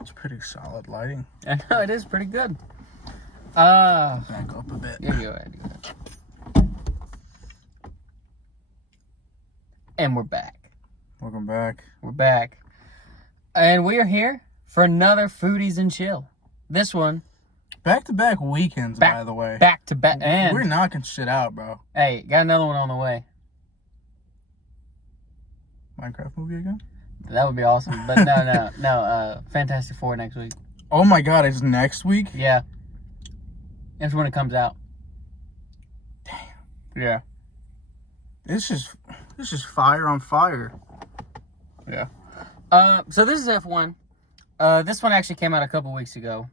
It's pretty solid lighting. I know, it is pretty good. Back up a bit. Yeah, go ahead. And we're back. Welcome back. We're back. And we are here for another Foodies and Chill. This one. Back-to-back weekends, by the way. Back-to-back. And we're knocking shit out, bro. hey, got another one on the way. Minecraft movie again? That would be awesome. But no. Fantastic Four next week. Oh my god, it's next week? Yeah. That's when it comes out. Damn. Yeah. It's just fire on fire. Yeah. So this is F1. This one actually came out a couple weeks ago.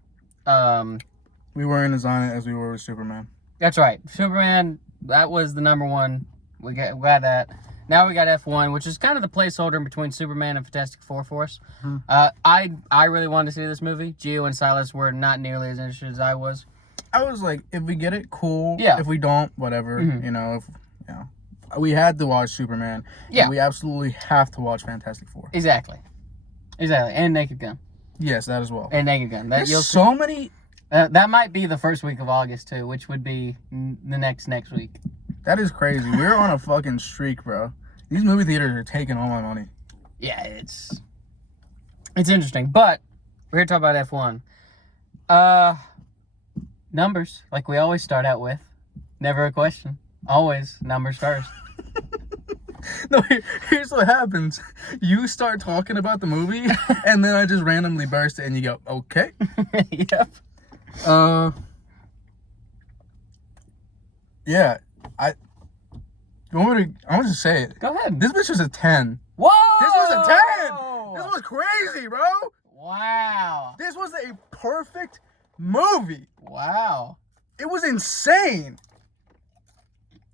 We weren't as on it as we were with Superman. That's right. Superman, that was the number one. We got that. Now we got F1, which is kind of the placeholder in between Superman and Fantastic Four for us. Mm-hmm. I really wanted to see this movie. Gio and Silas were not nearly as interested as I was. I was like, if we get it, cool. Yeah. If we don't, whatever. Mm-hmm. We had to watch Superman. Yeah. We absolutely have to watch Fantastic Four. Exactly. And Naked Gun. Yes, that as well. And Naked Gun. There's so many. That might be the first week of August too, which would be the next week. That is crazy. We're on a fucking streak, bro. These movie theaters are taking all my money. Yeah, it's interesting, but we're here to talk about F1. Numbers, like we always start out with. Never a question. Always numbers first. No, here's what happens. You start talking about the movie, and then I just randomly burst it, and you go, okay. Yep. Yeah, I want to just say it. Go ahead. This bitch was a 10. Whoa! This was a 10! This was crazy, bro! Wow. This was a perfect movie. Wow. It was insane.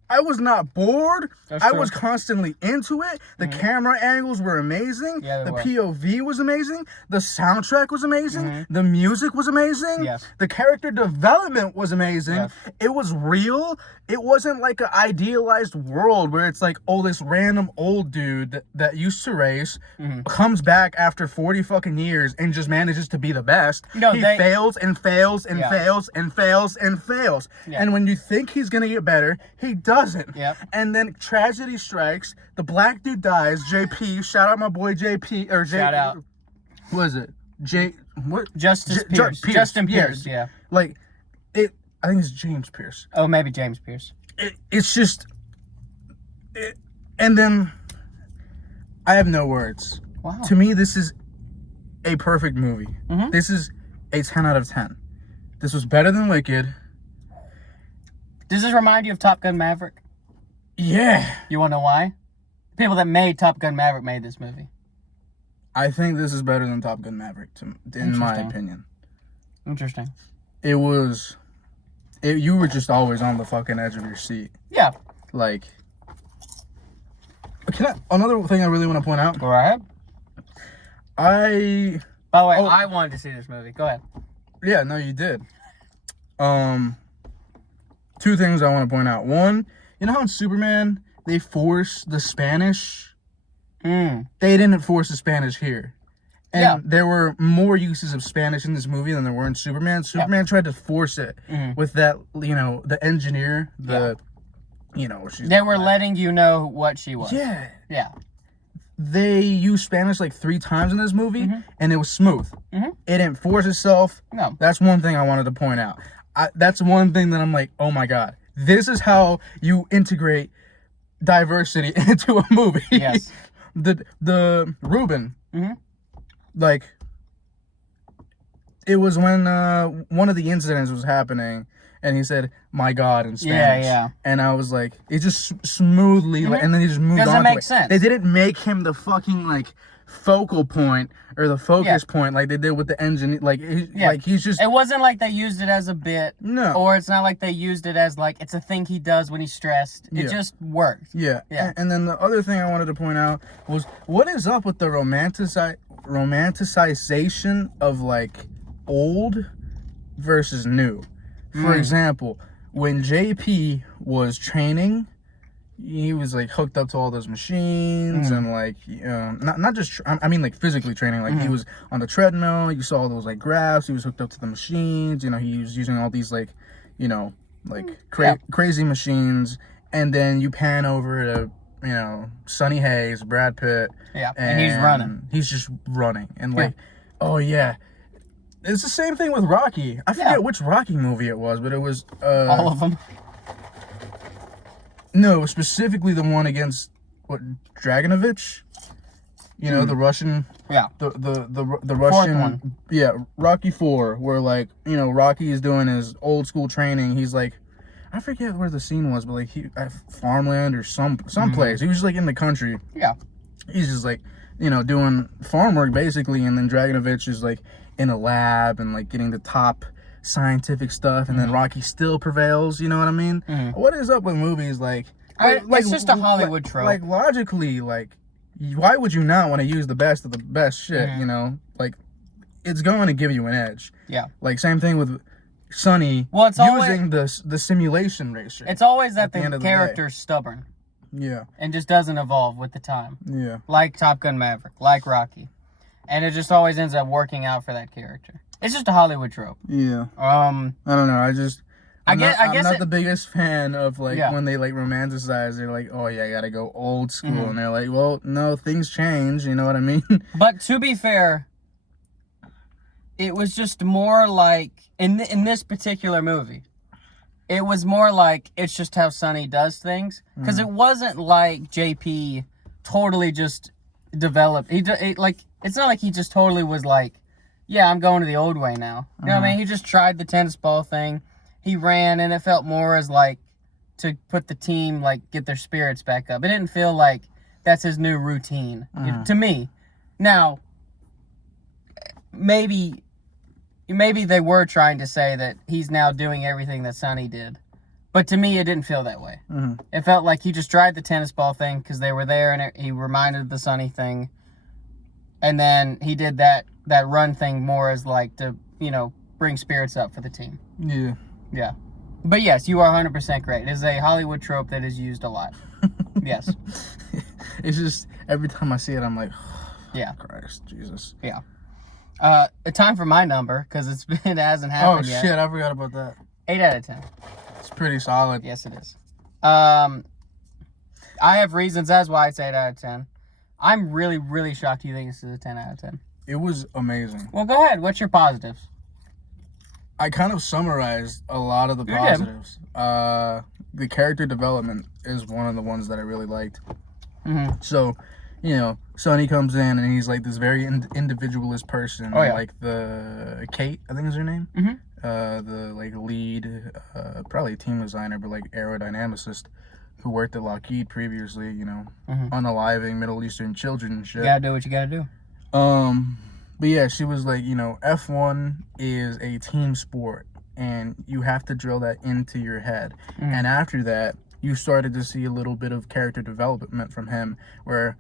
I was not bored. That's I true. was constantly into it. The camera angles were amazing. Yeah, they the were. POV was amazing. The soundtrack was amazing. Mm-hmm. The music was amazing. Yes. The character development was amazing. Yes. It was real. It wasn't like an idealized world where it's like, oh, this random old dude that used to race comes back after 40 fucking years and just manages to be the best. No, he they- fails and fails and Yeah. fails and fails and fails. Yeah. And when you think he's gonna get better, he doesn't. Yep. And then tragedy strikes. The black dude dies. JP, shout out my boy JP or J. Shout out. What is it? What? Justice J- Pierce. Pierce. Justin Yes. Pierce, yeah. Like it. I think it's James Pierce. Oh, maybe James Pierce. It's just. And then, I have no words. Wow. To me, this is a perfect movie. Mhm. This is a 10 out of 10. This was better than Wicked. Does this remind you of Top Gun Maverick? Yeah. You want to know why? The people that made Top Gun Maverick made this movie. I think this is better than Top Gun Maverick, in my opinion. Interesting. It was... you were just always on the fucking edge of your seat. Yeah. Like... Another thing I really want to point out. Go ahead. By the way, I wanted to see this movie. Go ahead. Yeah, no, you did. Two things I want to point out. One, you know how in Superman, they force the Spanish? They didn't force the Spanish here. And there were more uses of Spanish in this movie than there were in Superman. Superman tried to force it with that, the engineer, They were letting you know what she was. Yeah. Yeah. They used Spanish like 3 times in this movie, and it was smooth. It didn't force itself. No. That's one thing I wanted to point out. That's one thing that I'm like, oh my God. This is how you integrate diversity into a movie. Yes. The Ruben, like, it was when one of the incidents was happening, and he said, "My God," in Spanish. Yeah. And I was like, it just smoothly, and then he just moved on. Because it to makes sense. They didn't make him the fucking focal point or the focus point like they did with the engine. Like he's just. It wasn't like they used it as a bit. No. Or it's not like they used it as it's a thing he does when he's stressed. It just worked. Yeah. Yeah. And then the other thing I wanted to point out was, what is up with the romanticization of old versus new? For example, when JP was training, he was like hooked up to all those machines and like not just I mean like physically training, like he was on the treadmill. You saw all those like graphs. He was hooked up to the machines. You know, he was using all these like, you know, like crazy machines. And then you pan over to, you know, Sonny Hayes, Brad Pitt. Yeah, and he's running. He's just running. And like, oh yeah. It's the same thing with Rocky. I forget which Rocky movie it was, but it was... all of them? No, specifically the one against, what, Dragonovich? You know, the Russian... Yeah. The Russian... one. Yeah, Rocky 4, where, like, you know, Rocky is doing his old school training. He's like... I forget where the scene was, but like he at farmland or some place. He was just like in the country. Yeah. He's just like, you know, doing farm work basically, and then Dragonovich is like in a lab and like getting the top scientific stuff, and then Rocky still prevails. You know what I mean? What is up with movies like it's just a Hollywood trope. Like logically, like why would you not want to use the best of the best shit? You know, like it's going to give you an edge. Yeah. Like same thing with Sonny using the simulation racer. It's always that the character's stubborn. Yeah. And just doesn't evolve with the time. Yeah. Like Top Gun Maverick, like Rocky. And it just always ends up working out for that character. It's just a Hollywood trope. Yeah. I don't know. I'm not the biggest fan of like when they like romanticize. They're like, oh yeah, I gotta go old school, and they're like, well, no, things change. You know what I mean? But to be fair, it was just more like in this particular movie, it was more like it's just how Sonny does things, because it wasn't like JP totally just developed. It's not like he just totally was like, yeah, I'm going to the old way now. You know what I mean? He just tried the tennis ball thing. He ran, and it felt more as like to put the team, like, get their spirits back up. It didn't feel like that's his new routine to me. Now, maybe they were trying to say that he's now doing everything that Sonny did. But to me, it didn't feel that way. It felt like he just tried the tennis ball thing because they were there, and he reminded the Sonny thing. And then he did that run thing more as like to, you know, bring spirits up for the team. Yeah. Yeah. But yes, you are 100% correct. It is a Hollywood trope that is used a lot. Yes. It's just, every time I see it, I'm like, oh, yeah. Christ, Jesus. Yeah. Time for my number, because it hasn't happened yet. Oh, shit, I forgot about that. 8 out of 10. It's pretty solid. Yes, it is. I have reasons as why it's 8 out of 10. I'm really, really shocked you think this is a 10 out of 10. It was amazing. Well, go ahead. What's your positives? I kind of summarized a lot of the positives. The character development is one of the ones that I really liked. So, you know, Sonny comes in and he's like this very individualist person. Oh, yeah. Like the Kate, I think is her name. The like lead, probably team designer, but like aerodynamicist who worked at Lockheed previously, you know, unaliving Middle Eastern children and shit. You gotta do what you gotta do. But yeah, she was like, you know, F1 is a team sport, and you have to drill that into your head. And after that, you started to see a little bit of character development from him, where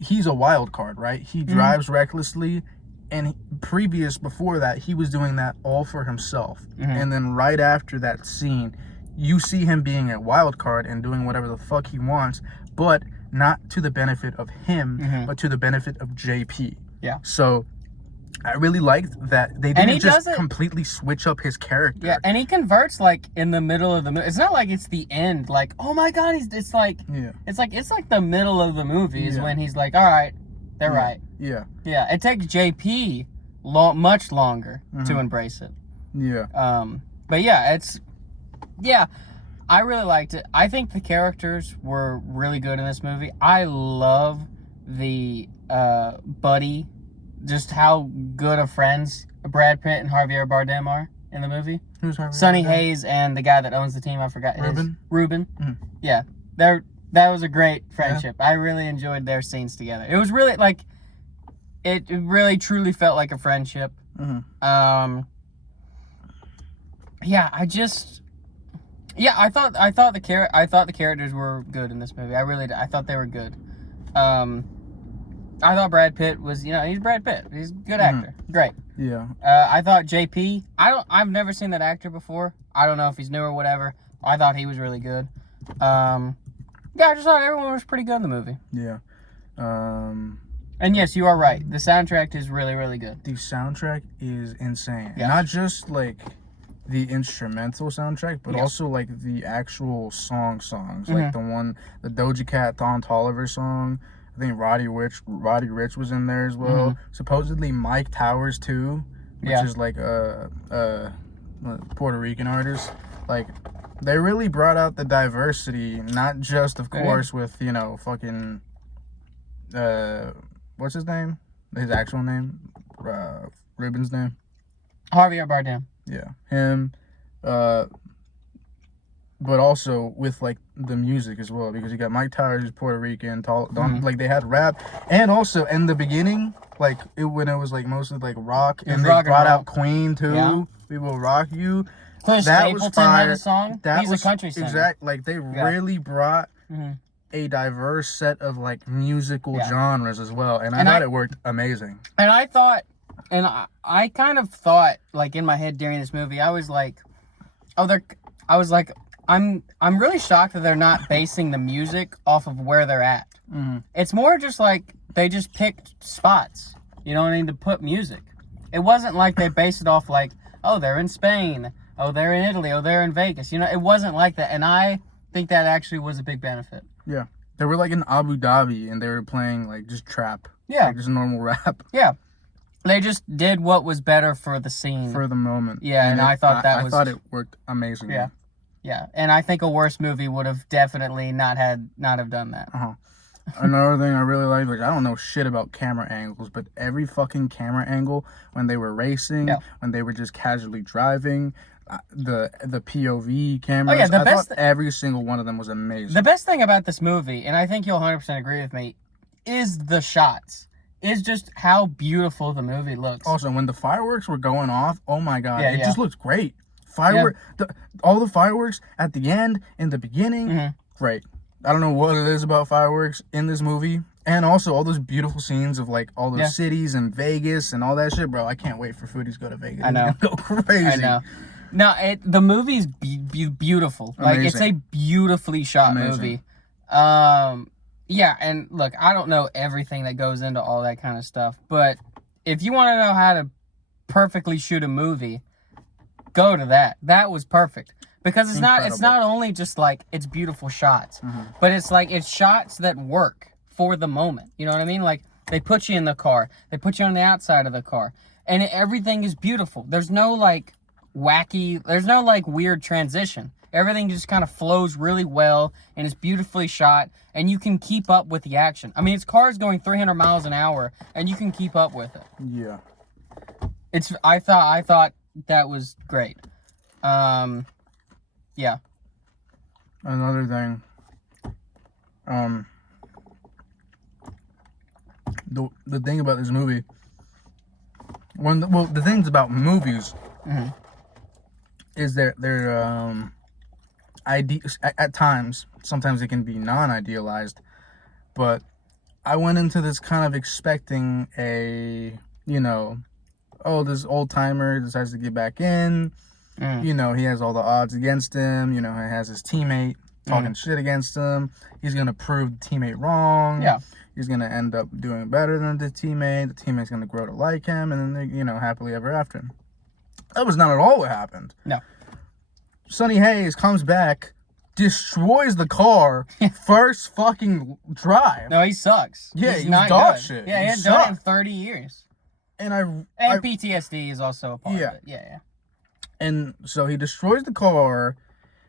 he's a wild card, right? He drives recklessly, and before that, he was doing that all for himself. And then right after that scene, you see him being a wild card and doing whatever the fuck he wants, but not to the benefit of him, but to the benefit of JP. Yeah. So I really liked that they didn't just completely switch up his character. Yeah, and he converts like in the middle of the movie. It's not like it's the end. Like, oh my god, it's like it's like the middle of the movie is when he's like, all right, they're right. Yeah. Yeah. It takes JP much longer to embrace it. Yeah. But yeah, I really liked it. I think the characters were really good in this movie. I love the buddy, just how good of friends Brad Pitt and Javier Bardem are in the movie. Who's Javier Sonny Bardem? Hayes and the guy that owns the team, I forgot Ruben. Yeah, that was a great friendship. I really enjoyed their scenes together. It was really like, it really truly felt like a friendship. Yeah, I thought the characters were good in this movie. I really did. I thought they were good. I thought Brad Pitt was, you know, he's Brad Pitt. He's a good actor. Great. Yeah. I thought JP, I've never seen that actor before. I don't know if he's new or whatever. I thought he was really good. Yeah, I just thought everyone was pretty good in the movie. Yeah. And yes, you are right. The soundtrack is really, really good. The soundtrack is insane. Yeah. Not just like the instrumental soundtrack, but Yeah. also like the actual songs. Mm-hmm. Like the Doja Cat, Don Toliver song. I think Roddy Ricch was in there as well. Mm-hmm. Supposedly Mike Towers too, which is like a Puerto Rican artist. Like, they really brought out the diversity, not just, of course, with, you know, fucking, what's his name? His actual name? Ruben's name? Javier Bardem. Yeah, him. But also with, like, the music as well, because you got Mike Towers, who's Puerto Rican, like, they had rap, and also, in the beginning, like, when it was, like, mostly, like, rock, and they brought out Queen, too. Yeah. We Will Rock You. Cliff Stapleton had a song. He's a country singer. Exactly. Like, they really brought a diverse set of, like, musical genres as well, and I thought it worked amazing. And I thought, and I kind of thought, like, in my head during this movie, I was like, I'm really shocked that they're not basing the music off of where they're at. Mm-hmm. It's more just like they just picked spots, you know what I mean, to put music. It wasn't like they based it off like, oh, they're in Spain, oh, they're in Italy, oh, they're in Vegas. You know, it wasn't like that, and I think that actually was a big benefit. Yeah. They were like in Abu Dhabi, and they were playing like just trap. Yeah. Like just normal rap. Yeah. They just did what was better for the scene. For the moment. Yeah, and I thought I thought it worked amazingly. Yeah. Yeah, and I think a worse movie would have definitely not have done that. Uh-huh. Another thing I really liked, like, I don't know shit about camera angles, but every fucking camera angle, when they were racing, when they were just casually driving, the POV cameras, I thought every single one of them was amazing. The best thing about this movie, and I think you'll 100% agree with me, is the shots. Is just how beautiful the movie looks. Also, when the fireworks were going off, oh my god, it just looks great. All the fireworks at the end, in the beginning, great. I don't know what it is about fireworks in this movie. And also all those beautiful scenes of like all those cities and Vegas and all that shit, bro. I can't wait for Foodies to go to Vegas. I know. Go crazy. I know. No, the movie's beautiful. Like, it's a beautifully shot movie. Yeah, and look, I don't know everything that goes into all that kind of stuff, but if you want to know how to perfectly shoot a movie, go to that. That was perfect. Because it's not only just like it's beautiful shots, but it's like it's shots that work for the moment. You know what I mean? Like, they put you in the car, they put you on the outside of the car, and everything is beautiful. There's no like weird transition. Everything just kind of flows really well, and it's beautifully shot, and you can keep up with the action. I mean, it's cars going 300 miles an hour, and you can keep up with it. Yeah. I thought that was great. Yeah. Another thing, the thing about this movie, the things about movies is they're at times, sometimes it can be non-idealized, but I went into this kind of expecting this old timer decides to get back in. You know, he has all the odds against him. You know, he has his teammate talking shit against him. He's going to prove the teammate wrong. Yeah. He's going to end up doing better than the teammate. The teammate's going to grow to like him, and then they, happily ever after. That was not at all what happened. No. Sonny Hayes comes back, destroys the car, first fucking drive. No, he sucks. Yeah, he's dog good. Shit. Yeah, he hasn't done it in 30 years. And PTSD is also a part of it. Yeah. And so he destroys the car,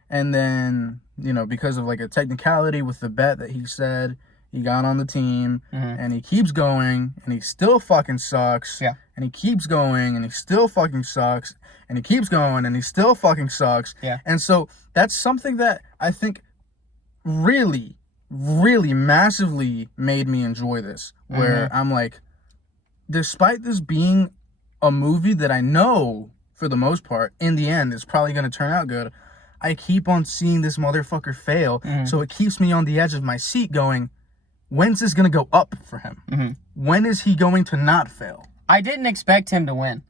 and then, because of like a technicality with the bet that he said, he got on the team, and he keeps going, and he still fucking sucks. Yeah. And he keeps going, and he still fucking sucks. And he keeps going, and he still fucking sucks. Yeah. And so that's something that I think really, really massively made me enjoy this. Where I'm like, despite this being a movie that I know, for the most part, in the end, it's probably going to turn out good, I keep on seeing this motherfucker fail. So it keeps me on the edge of my seat going, when's this going to go up for him? When is he going to not fail? I didn't expect him to win.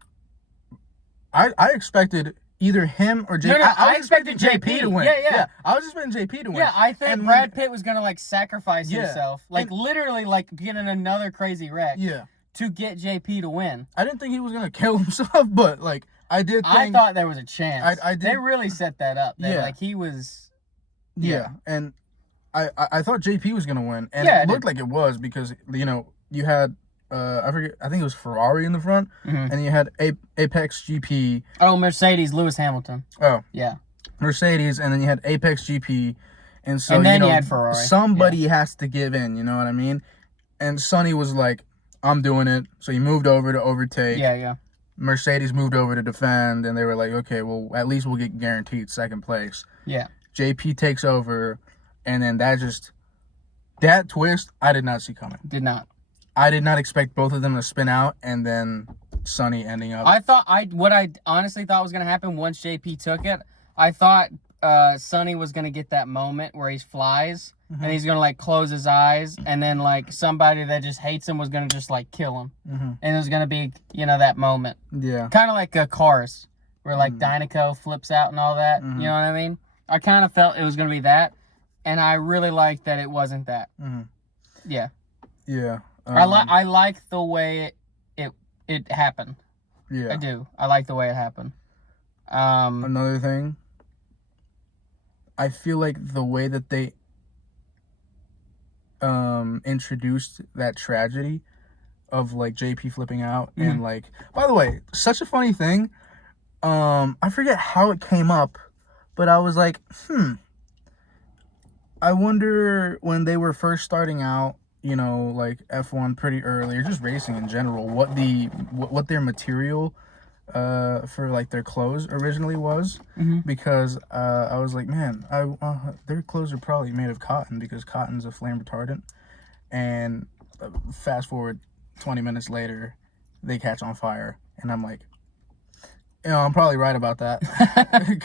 I expected either him or JP. No, I was expected JP to win. Yeah. I was expecting JP to win. Yeah, I think Brad Pitt was gonna like sacrifice Yeah. himself, like literally like get in another crazy wreck. Yeah. To get JP to win. I didn't think he was gonna kill himself, but like I did. I thought there was a chance. I did. They really set that up. Yeah. Like he was. Yeah, and I thought JP was gonna win, and Yeah, it looked like it was because you had I forget, I think it was Ferrari in the front, and you had Apex GP. Oh, Mercedes, Lewis Hamilton. Oh, yeah, Mercedes, and then you had Apex GP, and so and then you had Ferrari. Somebody has to give in. You know what I mean? And Sonny was like, "I'm doing it," so he moved over to overtake. Yeah. Mercedes moved over to defend, and they were like, "Okay, well, at least we'll get guaranteed second place." Yeah. JP takes over, and then that twist I did not see coming. Did not. I did not expect both of them to spin out, and then Sonny ending up. What I honestly thought was gonna happen once JP took it. I thought Sonny was gonna get that moment where he flies and he's gonna like close his eyes, and then like somebody that just hates him was gonna just like kill him, and it was gonna be that moment. Yeah. Kind of like Cars, where like Dinoco flips out and all that. You know what I mean? I kind of felt it was gonna be that, and I really liked that it wasn't that. Yeah. Yeah. I like the way it happened. Yeah. I do. I like the way it happened. Another thing, I feel like the way that they introduced that tragedy of like JP flipping out and like, by the way, such a funny thing. I forget how it came up, but I was like, I wonder when they were first starting out, like F1 pretty early, or just racing in general, what their material for like their clothes originally was, because I was like, man, their clothes are probably made of cotton because cotton's a flame retardant, and fast forward 20 minutes later, they catch on fire, and I'm like, I'm probably right about that.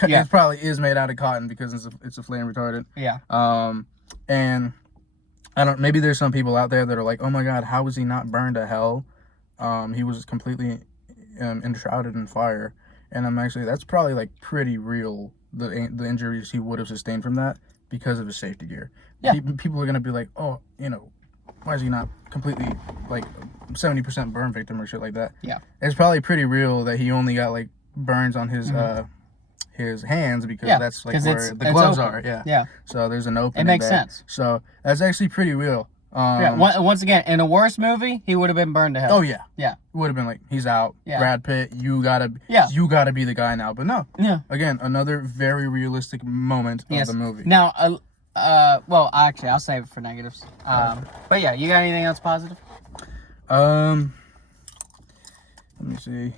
It probably is made out of cotton because it's a flame retardant. Yeah. And maybe there's some people out there that are like, oh my God, how was he not burned to hell? He was completely enshrouded in fire. And that's probably like pretty real, the injuries he would have sustained from that because of his safety gear. Yeah. People are going to be like, oh, why is he not completely like 70% burn victim or shit like that? Yeah. It's probably pretty real that he only got like burns on his hands because that's like where the gloves are. Yeah. So there's an opening. It makes there. sense. So that's actually pretty real. Once again, in a worse movie, he would have been burned to hell. Oh yeah. Yeah. It would have been like, he's out. Yeah. Brad Pitt, you gotta be the guy now. But no. Yeah. Again, another very realistic moment of the movie. Now, well, actually, I'll save it for negatives. But yeah, you got anything else positive? Let me see.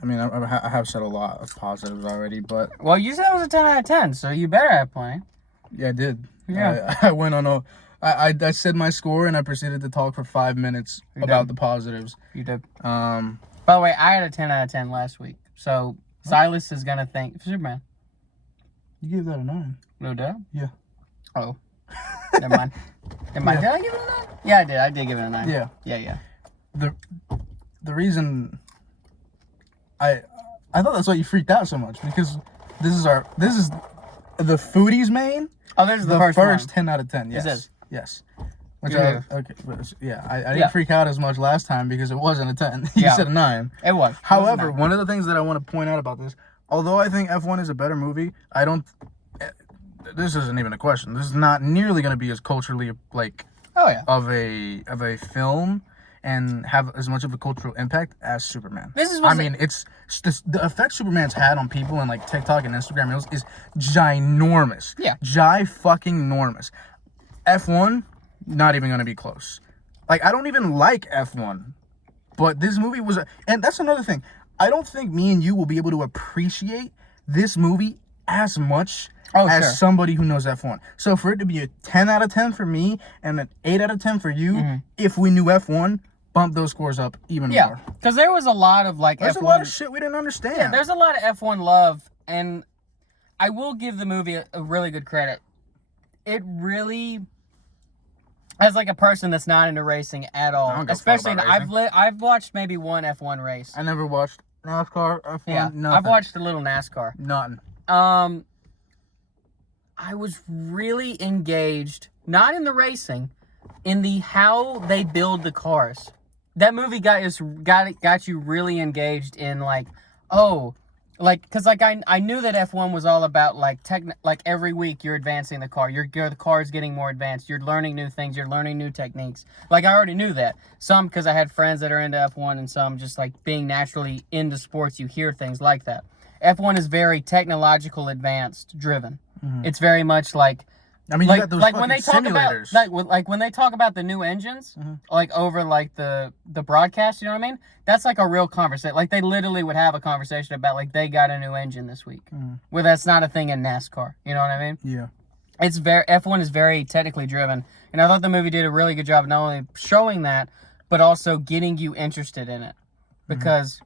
I mean, I have said a lot of positives already, but... Well, you said it was a 10 out of 10, so you better have plenty. Yeah, I did. Yeah. I went on I said my score, and I proceeded to talk for 5 minutes about the positives. You did. By the way, I had a 10 out of 10 last week, so Silas is going to thank Superman. You gave that a 9. No doubt? Yeah. Oh. Never mind. Did I give it a 9? Yeah, I did. I did give it a 9. Yeah. Yeah. The reason... I thought that's why you freaked out so much, because this is the Foodies main. Oh, this is the first 10 out of 10. Yes. This is? Yes. Which I didn't freak out as much last time because it wasn't a 10. You said a 9. It was. However, one of the things that I want to point out about this, although I think F1 is a better movie, this isn't even a question. This is not nearly going to be as culturally like of a film and have as much of a cultural impact as Superman. It's the effect Superman's had on people in like TikTok and Instagram reels is ginormous. Yeah. Fucking-normous. F1, not even gonna be close. Like, I don't even like F1, but this movie was and that's another thing. I don't think me and you will be able to appreciate this movie as much as somebody who knows F1. So for it to be a 10 out of 10 for me and an 8 out of 10 for you, if we knew F1, bump those scores up even more. Yeah, because there was a lot of like there's F1... a lot of shit we didn't understand. Yeah, there's a lot of F1 love, and I will give the movie a really good credit. It really, as like a person that's not into racing at all, especially I've watched maybe one F1 race. I never watched NASCAR, F1, Yeah, nothing. I've watched a little NASCAR. Nothing. I was really engaged, not in the racing, in the how they build the cars. That movie got you really engaged in like, oh, like, cause like I knew that F1 was all about like like every week you're advancing the car. The car's getting more advanced. You're learning new things. You're learning new techniques. Like I already knew that. Some because I had friends that are into F1, and some just like being naturally into sports. You hear things like that. F1 is very technological, advanced, driven. Mm-hmm. It's very much like. I mean, you got those like fucking when they talk simulators. about like when they talk about the new engines, like over like the broadcast, you know what I mean? That's like a real conversation. Like they literally would have a conversation about like they got a new engine this week, where that's not a thing in NASCAR. You know what I mean? Yeah. It's F1 is very technically driven, and I thought the movie did a really good job not only showing that, but also getting you interested in it, because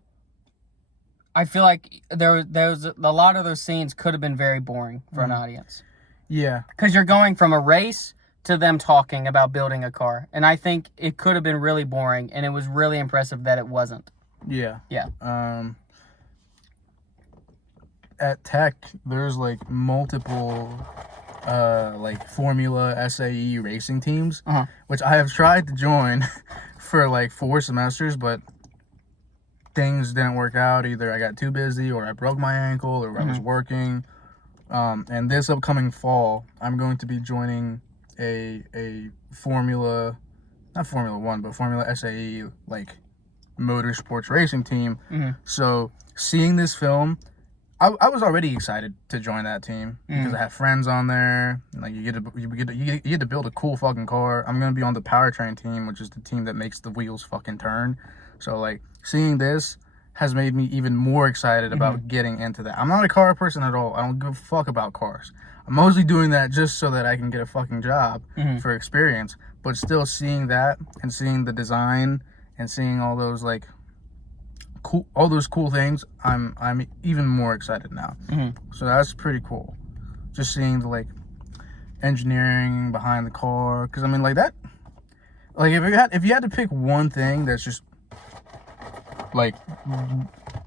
I feel like there's a lot of those scenes could have been very boring for an audience. Yeah. Because you're going from a race to them talking about building a car. And I think it could have been really boring, and it was really impressive that it wasn't. Yeah. Yeah. At Tech, there's like multiple like Formula SAE racing teams, which I have tried to join for like 4 semesters, but things didn't work out. Either I got too busy, or I broke my ankle, or I was working. And this upcoming fall, I'm going to be joining a Formula, not Formula 1, but Formula SAE, like, motorsports racing team. So, seeing this film, I was already excited to join that team, because I have friends on there. Like, you get to build a cool fucking car. I'm going to be on the powertrain team, which is the team that makes the wheels fucking turn. So, like, seeing this has made me even more excited about getting into that. I'm not a car person at all. I don't give a fuck about cars. I'm mostly doing that just so that I can get a fucking job for experience. But still, seeing that and seeing the design and seeing all those like cool things, I'm even more excited now. So that's pretty cool. Just seeing the like engineering behind the car, because I mean like that. Like if you had to pick one thing that's just like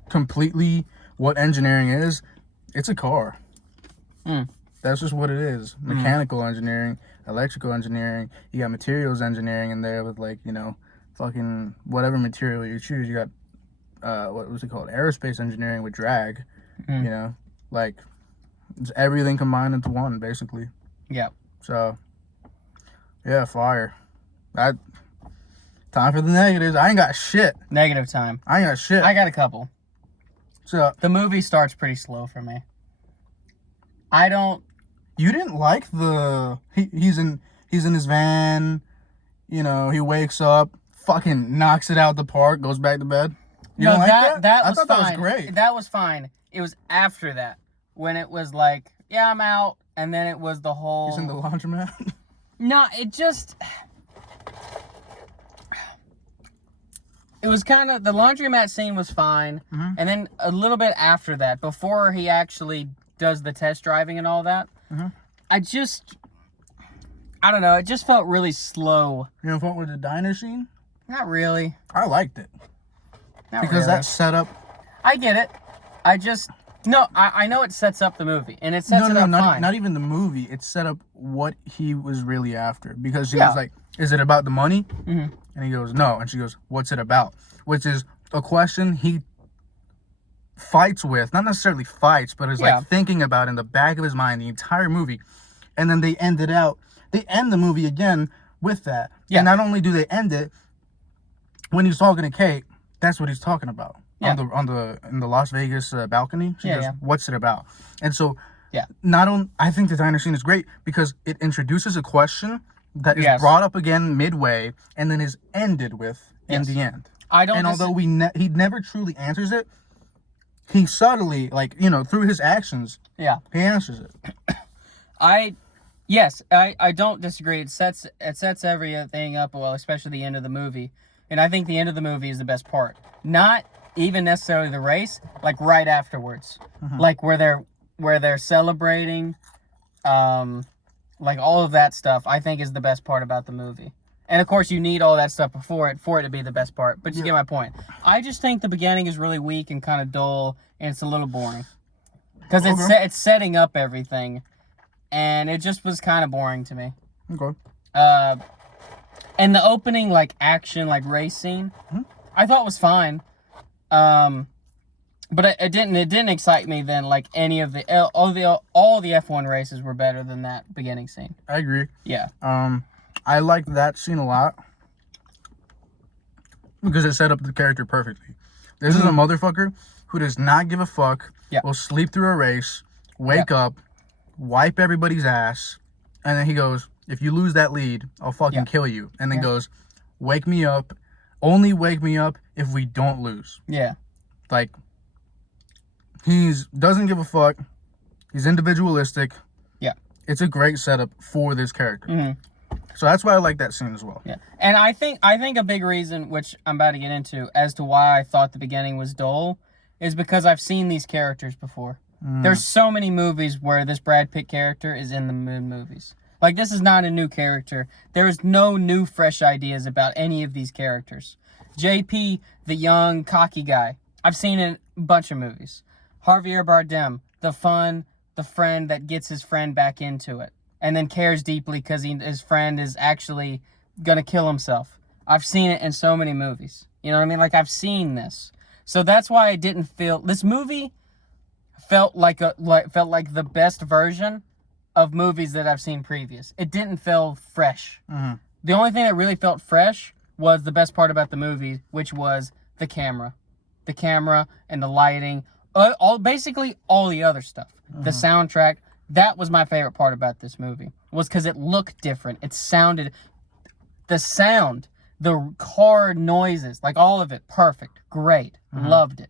completely what engineering is, it's a car. That's just what it is. Mechanical engineering, electrical engineering. You got materials engineering in there with like, you know, fucking whatever material you choose. You got what was it called, aerospace engineering with drag. You know, like it's everything combined into one basically. Yeah. So yeah, fire. Time for the negatives. I ain't got shit. Negative time. I ain't got shit. I got a couple. So the movie starts pretty slow for me. You didn't like the he's in his van, you know, he wakes up, fucking knocks it out the park, goes back to bed. You no, don't like that? I thought that was great. That was fine. It was after that when it was like, yeah, I'm out, and then it was the whole. He's in the laundromat. No, it just. It was kind of, the laundromat scene was fine, and then a little bit after that, before he actually does the test driving and all that, I don't know, it just felt really slow. You know what with the diner scene? Not really. I liked it. Not because really. that set up. I get it. I know it sets up the movie, and it sets it up fine. Not even the movie. It set up what he was really after, because he was like, is it about the money? And he goes, no. And she goes, what's it about? Which is a question he fights with. Not necessarily fights, but is like thinking about in the back of his mind the entire movie. And then they end the movie again with that. Yeah. And not only do they end it, when he's talking to Kate, that's what he's talking about. Yeah. In the Las Vegas balcony. She goes, what's it about? And so I think the diner scene is great because it introduces a question that is brought up again midway and then is ended with in the end. Although he never truly answers it, he subtly, like, you know, through his actions, he answers it. I don't disagree. It sets everything up well, especially the end of the movie. And I think the end of the movie is the best part. Not even necessarily the race, like right afterwards. Like where they're celebrating, like all of that stuff, I think is the best part about the movie. And of course, you need all that stuff for it to be the best part. But you get my point. I just think the beginning is really weak and kind of dull, and it's a little boring because it's setting up everything, and it just was kind of boring to me. Okay. And the opening like action like race scene, I thought was fine. But it didn't excite me then like any of all the F1 races were better than that beginning scene. I agree. Yeah. I liked that scene a lot because it set up the character perfectly. This is a motherfucker who does not give a fuck, will sleep through a race, wake up, wipe everybody's ass, and then he goes, if you lose that lead, I'll fucking kill you. And then goes, wake me up, only wake me up if we don't lose. Yeah. Like, doesn't give a fuck. He's individualistic. Yeah. It's a great setup for this character. Mm-hmm. So that's why I like that scene as well. Yeah. And I think a big reason, which I'm about to get into, as to why I thought the beginning was dull, is because I've seen these characters before. There's so many movies where this Brad Pitt character is in the movies. Like, this is not a new character. There is no new, fresh ideas about any of these characters. JP, the young, cocky guy, I've seen in a bunch of movies. Javier Bardem, the friend that gets his friend back into it and then cares deeply because his friend is actually going to kill himself. I've seen it in so many movies. You know what I mean? Like, I've seen this. So that's why I didn't feel... This movie felt like the best version of movies that I've seen previous. It didn't feel fresh. Mm-hmm. The only thing that really felt fresh was the best part about the movie, which was the camera. The camera and the lighting... basically all the other stuff. Mm-hmm. The soundtrack, that was my favorite part about this movie. Was because it looked different. It sounded... The sound, the car noises, like all of it, perfect. Great. Mm-hmm. Loved it.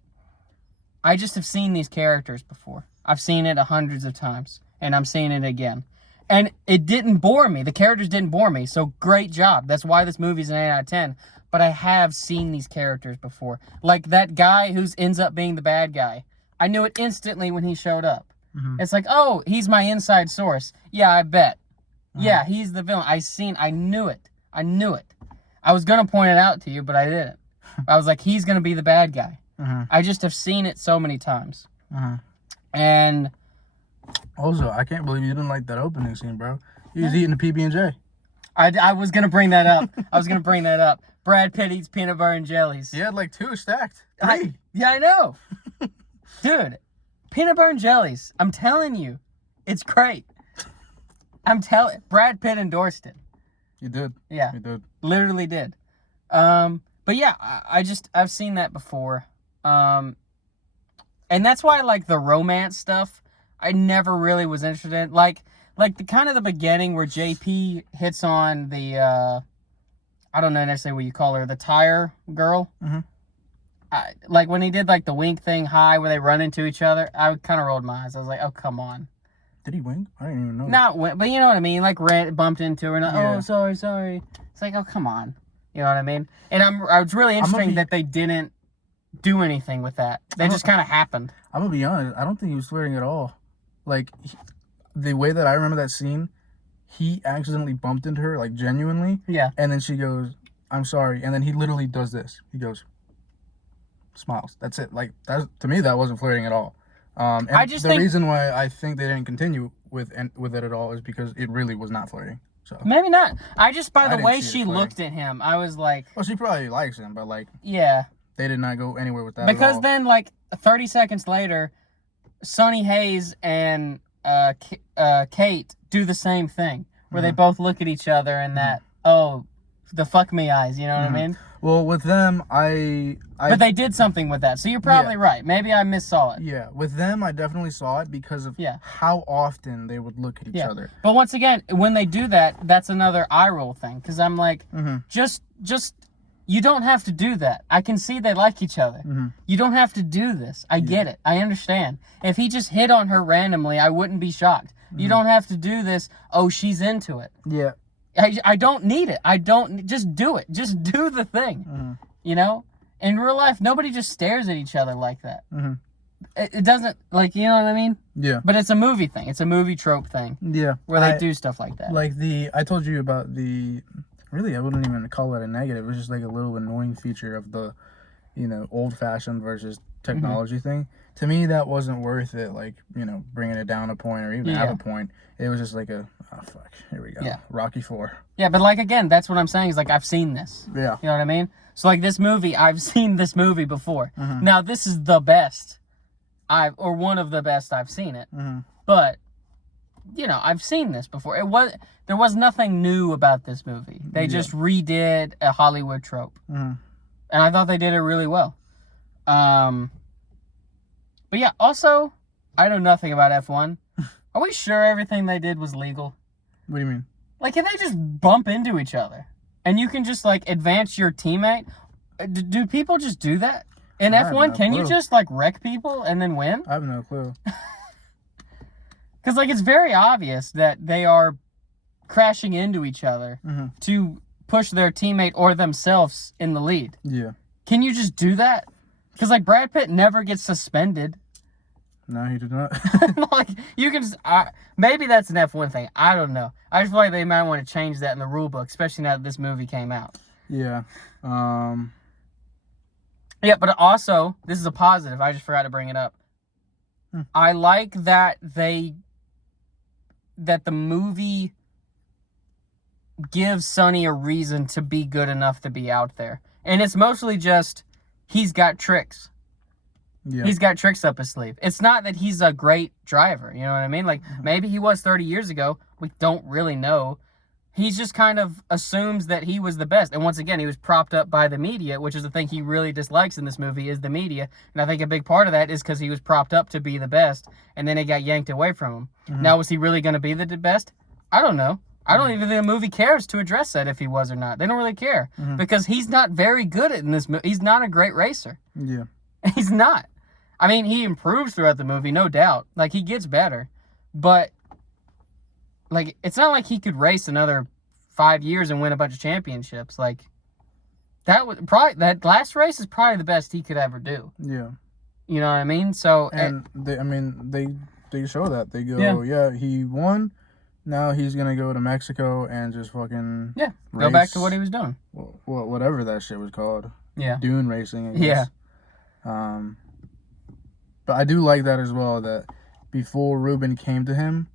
I just have seen these characters before. I've seen it hundreds of times. And I'm seeing it again. And it didn't bore me. The characters didn't bore me. So great job. That's why this movie's an 8 out of 10. But I have seen these characters before. Like that guy who ends up being the bad guy. I knew it instantly when he showed up. Mm-hmm. It's like, oh, he's my inside source. Yeah, I bet. Mm-hmm. Yeah, he's the villain. I knew it. I was going to point it out to you, but I didn't. I was like, he's going to be the bad guy. Mm-hmm. I just have seen it so many times. Mm-hmm. And... Also, I can't believe you didn't like that opening scene, bro. He was eating a PB&J. I was going to bring that up. Brad Pitt eats peanut butter and jellies. He had like 2 stacked. 3. I know. Dude, peanut butter and jellies. I'm telling you. It's great. Brad Pitt endorsed it. You did. Yeah. You did. Literally did. But yeah, I've seen that before. And that's why, like, the romance stuff, I never really was interested in. Like the kind of the beginning where JP hits on the, I don't know necessarily what you call her, the tire girl. Mm-hmm. Like when he did like the wink thing high where they run into each other, I kind of rolled my eyes. I was like, oh, come on. Did he wink? I didn't even know. Not wink, but you know what I mean? Like bumped into her and, oh, sorry. It's like, oh, come on. You know what I mean? And I was really interesting that they didn't do anything with that. They just kind of happened. I'm going to be honest. I don't think he was flirting at all. Like, the way that I remember that scene, he accidentally bumped into her, like, genuinely. Yeah. And then she goes, I'm sorry. And then he literally does this. He goes, smiles. That's it. Like, to me, that wasn't flirting at all. And the reason why I think they didn't continue with it at all is because it really was not flirting. So maybe not. By the way she looked at him, I was like... Well, she probably likes him, but, like... Yeah. They did not go anywhere with that because at all. Then, like, 30 seconds later, Sonny Hayes and Kate do the same thing, where they both look at each other and that, oh, the fuck me eyes, you know what I mean? Well, with them, But they did something with that, so you're probably right. Maybe I missaw it. Yeah, with them, I definitely saw it because of how often they would look at each other. But once again, when they do that, that's another eye roll thing, because I'm like, just... You don't have to do that. I can see they like each other. Mm-hmm. You don't have to do this. I get it. I understand. If he just hit on her randomly, I wouldn't be shocked. Mm-hmm. You don't have to do this, oh, she's into it. Yeah. I don't need it. Just do it. Just do the thing. Mm-hmm. You know? In real life, nobody just stares at each other like that. Mm-hmm. It doesn't, like, you know what I mean? Yeah. But it's a movie thing. It's a movie trope thing. Yeah. Where they do stuff like that. Like I told you about the really, I wouldn't even call it a negative. It was just like a little annoying feature of the, old-fashioned versus technology thing. To me, that wasn't worth it, like, bringing it down a point or even have a point. It was just like oh, fuck, here we go. Yeah. Rocky 4. Yeah, but like, again, that's what I'm saying is like, I've seen this. Yeah. You know what I mean? So like this movie, I've seen this movie before. Mm-hmm. Now, this is the best or one of the best I've seen it. Mm-hmm. But, I've seen this before. There was nothing new about this movie. They just redid a Hollywood trope. Mm-hmm. And I thought they did it really well. But yeah, also, I know nothing about F1. Are we sure everything they did was legal? What do you mean? Like, can they just bump into each other? And you can just, like, advance your teammate? Do people just do that? In F1, can you just, like, wreck people and then win? I have no clue. Because, like, it's very obvious that they are crashing into each other to push their teammate or themselves in the lead. Yeah. Can you just do that? Because, like, Brad Pitt never gets suspended. No, he did not. Like, you can just... maybe that's an F1 thing. I don't know. I just feel like they might want to change that in the rule book, especially now that this movie came out. Yeah. Yeah, but also, this is a positive. I just forgot to bring it up. I like that that the movie gives Sonny a reason to be good enough to be out there. And it's mostly just, he's got tricks. Yeah. He's got tricks up his sleeve. It's not that he's a great driver, you know what I mean? Like, maybe he was 30 years ago. We don't really know. He just kind of assumes that he was the best. And once again, he was propped up by the media, which is the thing he really dislikes in this movie, is the media. And I think a big part of that is because he was propped up to be the best, and then it got yanked away from him. Now, was he really going to be the best? I don't know. I don't even think the movie cares to address that if he was or not. They don't really care. Because he's not very good in this movie. He's not a great racer. Yeah. He's not. I mean, he improves throughout the movie, no doubt. Like, he gets better. But, like, it's not like he could race another 5 years and win a bunch of championships. Like, that last race is probably the best he could ever do. Yeah. You know what I mean? So, and they show that. They go, yeah, he won. Now he's going to go to Mexico and just fucking go back to what he was doing. Whatever that shit was called. Yeah. Dune racing, I guess. Yeah. But I do like that as well, that before Ruben came to him,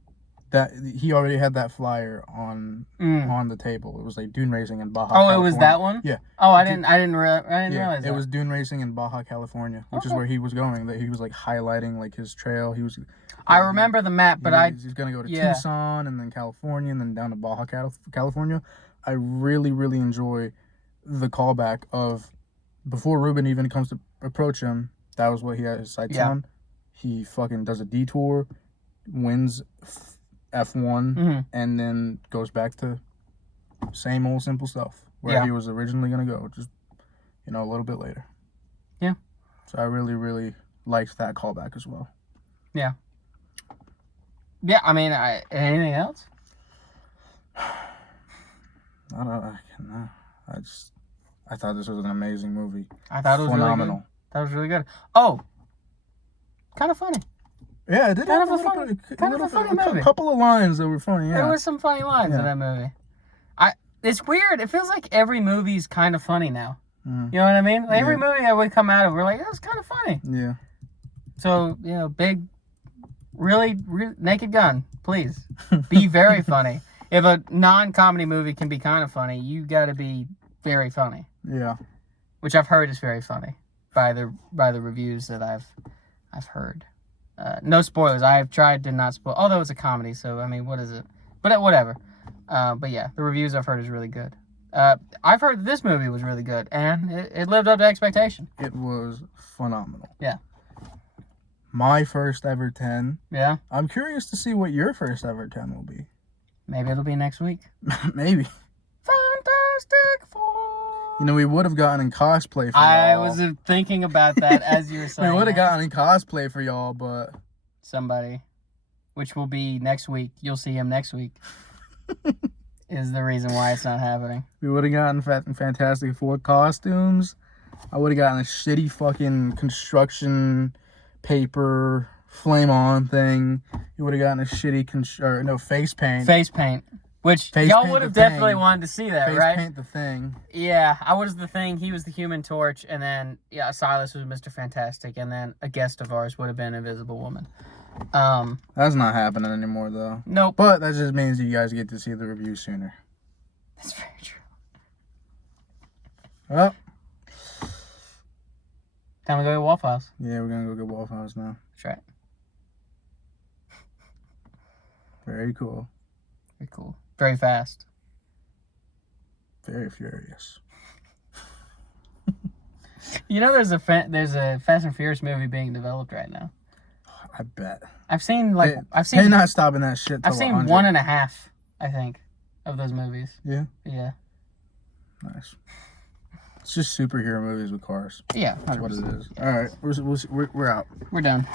that he already had that flyer on the table. It was like Dune racing in Baja, California. It was that one? Yeah. Oh, I didn't realize that. It was Dune racing in Baja, California, which is where he was going. That he was like highlighting like his trail. I remember the map, but he's gonna go to Tucson and then California and then down to Baja, California. I really, really enjoy the callback of before Ruben even comes to approach him. That was what he had his sights on. He fucking does a detour, wins F1, and then goes back to same old simple stuff where he was originally gonna go, just a little bit later. Yeah. So I really, really liked that callback as well. Yeah. Yeah, I mean, anything else? I thought this was an amazing movie. I thought it was phenomenal. Really good. That was really good. Oh, kind of funny. Yeah, it did kind have of a funny movie. A couple of lines that were funny. Yeah, there was some funny lines in that movie. It's weird. It feels like every movie's kind of funny now. You know what I mean? Like every movie that we come out of, we're like, that's kind of funny. Yeah. So big, really Naked Gun, please be very funny. If a non-comedy movie can be kind of funny, you got to be very funny. Yeah. Which I've heard is very funny by the reviews that I've heard. No spoilers. I have tried to not spoil. Although it's a comedy, so I mean, what is it? But whatever. But yeah, the reviews I've heard is really good. I've heard this movie was really good, and it lived up to expectation. It was phenomenal. Yeah. My first ever 10. Yeah. I'm curious to see what your first ever 10 will be. Maybe it'll be next week. Maybe. Fantastic Four. We would have gotten in cosplay for y'all. I was thinking about that as you were saying. We would have gotten in cosplay for y'all, but... Somebody, which will be next week. You'll see him next week. Is the reason why it's not happening. We would have gotten Fantastic Four costumes. I would have gotten a shitty fucking construction paper flame on thing. You would have gotten a shitty face paint. Face paint. Which Face y'all paint would have the definitely Thing. wanted to see that, Face right? paint the Thing. Yeah, I was the Thing. He was the Human Torch, and then Silas was Mr. Fantastic, and then a guest of ours would have been Invisible Woman. That's not happening anymore, though. Nope. But that just means you guys get to see the review sooner. That's very true. Oh. Time to go to Waffle House. Yeah, we're gonna go get Waffle House now. That's right. Very cool. Very cool. Very fast. Very furious. You know, there's a Fast and Furious movie being developed right now. I bet. I've seen They're not stopping that shit. Till I've seen 100. 1.5, I think, of those movies. Yeah. Yeah. Nice. It's just superhero movies with cars. Yeah. That's what it is. All right, we're out. We're done.